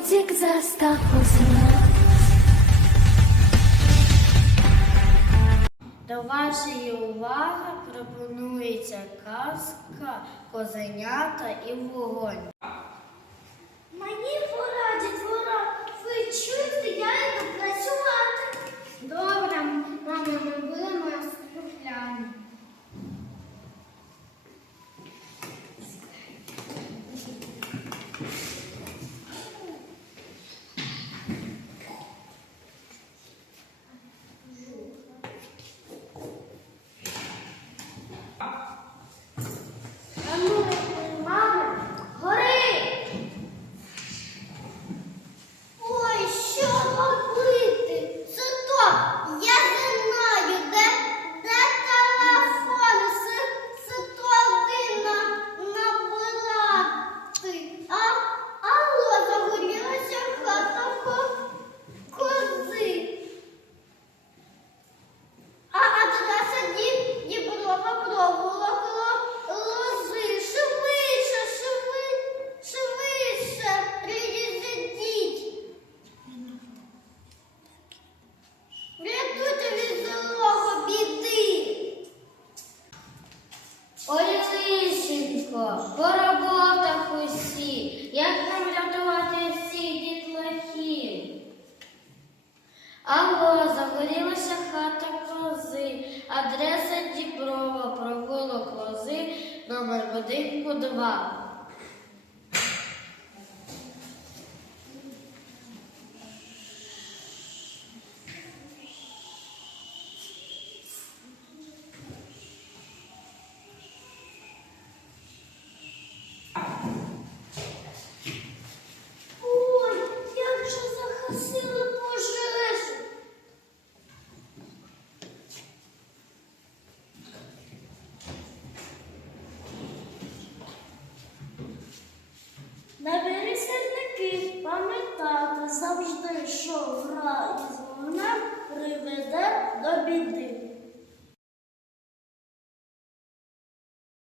Утік за ставку земля. До вашої уваги пропонується казка, козенята і вогонь. хата кози, адреса Діброва, провулок лози, номер будинку 2. Набери сірники, пам'ятати завжди, що гра із вогнем приведе до біди.